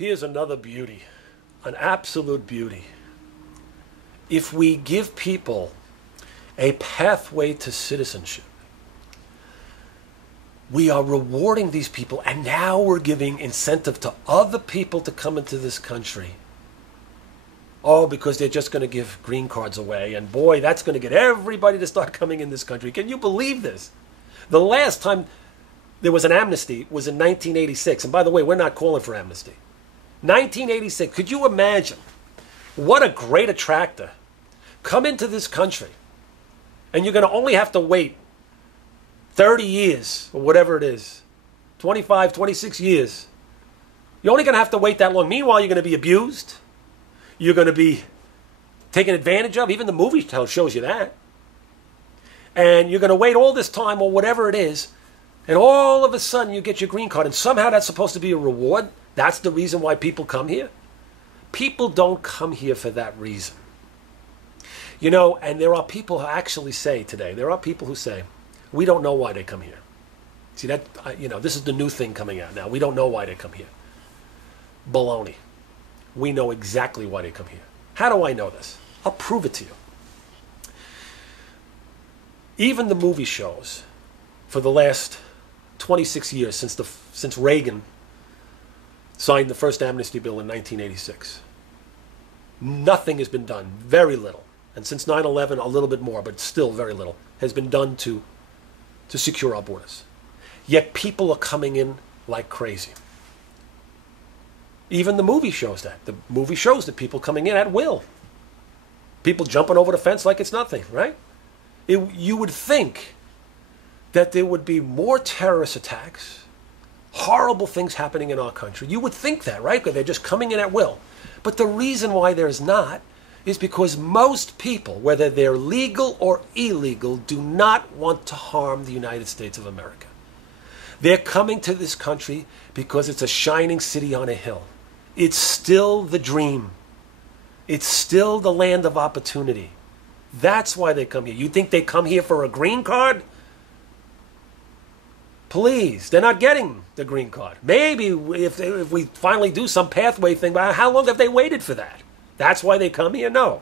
Here's another beauty, an absolute beauty. If we give people a pathway to citizenship, we are rewarding these people, and now we're giving incentive to other people to come into this country. Oh, because they're just going to give green cards away, and boy, that's going to get everybody to start coming in this country. Can you believe this? The last time there was an amnesty was in 1986, and by the way, we're not calling for amnesty. 1986, could you imagine what a great attractor? Come into this country, and you're going to only have to wait 30 years, or whatever it is, 25, 26 years. You're only going to have to wait that long. Meanwhile, you're going to be abused. You're going to be taken advantage of. Even the movie shows you that. And you're going to wait all this time, or whatever it is, and all of a sudden you get your green card, and somehow that's supposed to be a reward. That's the reason why people come here. People don't come here for that reason. You know, and there are people who actually say today, there are people who say, we don't know why they come here. See, that, you know, this is the new thing coming out now. We don't know why they come here. Baloney. We know exactly why they come here. How do I know this? I'll prove it to you. Even the movie shows, for the last 26 years, since Reagan signed the first amnesty bill in 1986, nothing has been done, very little. And since 9/11, a little bit more, but still very little, has been done to secure our borders. Yet people are coming in like crazy. Even the movie shows that. The movie shows that people coming in at will. People jumping over the fence like it's nothing, right? You would think that there would be more terrorist attacks, horrible things happening in our country. You would think that, right? Because they're just coming in at will. But the reason why there's not is because most people, whether they're legal or illegal, do not want to harm the United States of America. They're coming to this country because it's a shining city on a hill. It's still the dream. It's still the land of opportunity. That's why they come here. You think they come here for a green card? Please, they're not getting the green card. Maybe if we finally do some pathway thing, but how long have they waited for that? That's why they come here? No.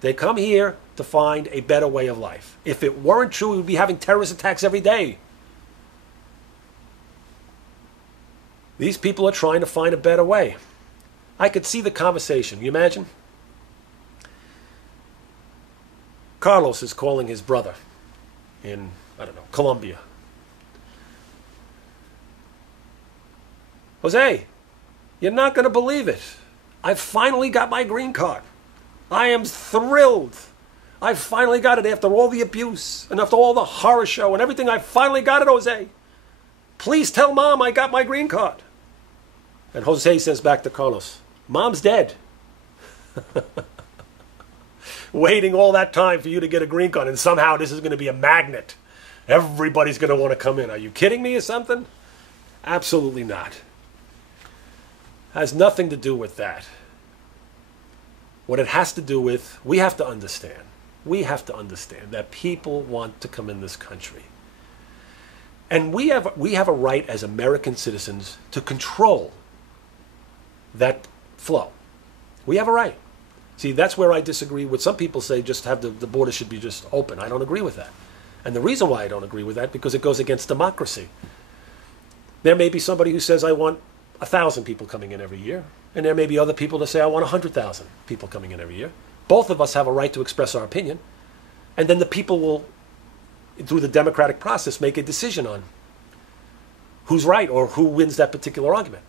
They come here to find a better way of life. If it weren't true, we would be having terrorist attacks every day. These people are trying to find a better way. I could see the conversation. You imagine? Carlos is calling his brother in, I don't know, Colombia. Jose, you're not going to believe it. I finally got my green card. I am thrilled. I finally got it after all the abuse and after all the horror show and everything. I finally got it, Jose. Please tell Mom I got my green card. And Jose says back to Carlos, Mom's dead. Waiting all that time for you to get a green card, and somehow this is going to be a magnet. Everybody's going to want to come in. Are you kidding me or something? Absolutely not. Has nothing to do with that. What it has to do with, we have to understand that people want to come in this country. And we have a right as American citizens to control that flow. We have a right. See, that's where I disagree with some people say just have the border should be just open. I don't agree with that. And the reason why I don't agree with that, because it goes against democracy. There may be somebody who says I want 1,000 people coming in every year. And there may be other people that say I want 100,000 people coming in every year. Both of us have a right to express our opinion. And then the people will, through the democratic process, make a decision on who's right or who wins that particular argument.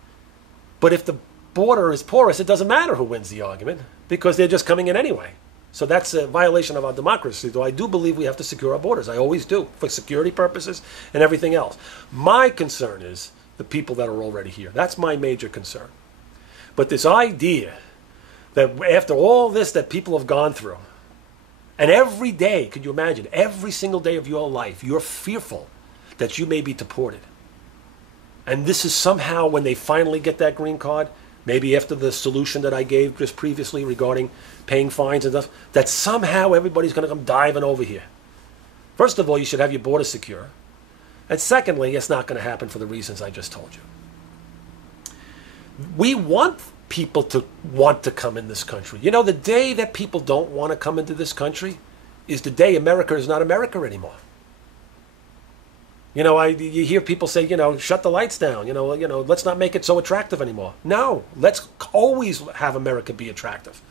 But if the border is porous, it doesn't matter who wins the argument because they're just coming in anyway. So that's a violation of our democracy, though I do believe we have to secure our borders. I always do, for security purposes and everything else. My concern is the people that are already here. That's my major concern. But this idea that after all this that people have gone through, and every day, could you imagine, every single day of your life, you're fearful that you may be deported. And this is somehow when they finally get that green card, maybe after the solution that I gave just previously regarding paying fines and stuff, that somehow everybody's going to come diving over here. First of all, you should have your border secure. And secondly, it's not going to happen for the reasons I just told you. We want people to want to come in this country. You know, the day that people don't want to come into this country is the day America is not America anymore. You know, you hear people say, you know, shut the lights down. You know, let's not make it so attractive anymore. No, let's always have America be attractive,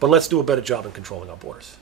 but let's do a better job in controlling our borders.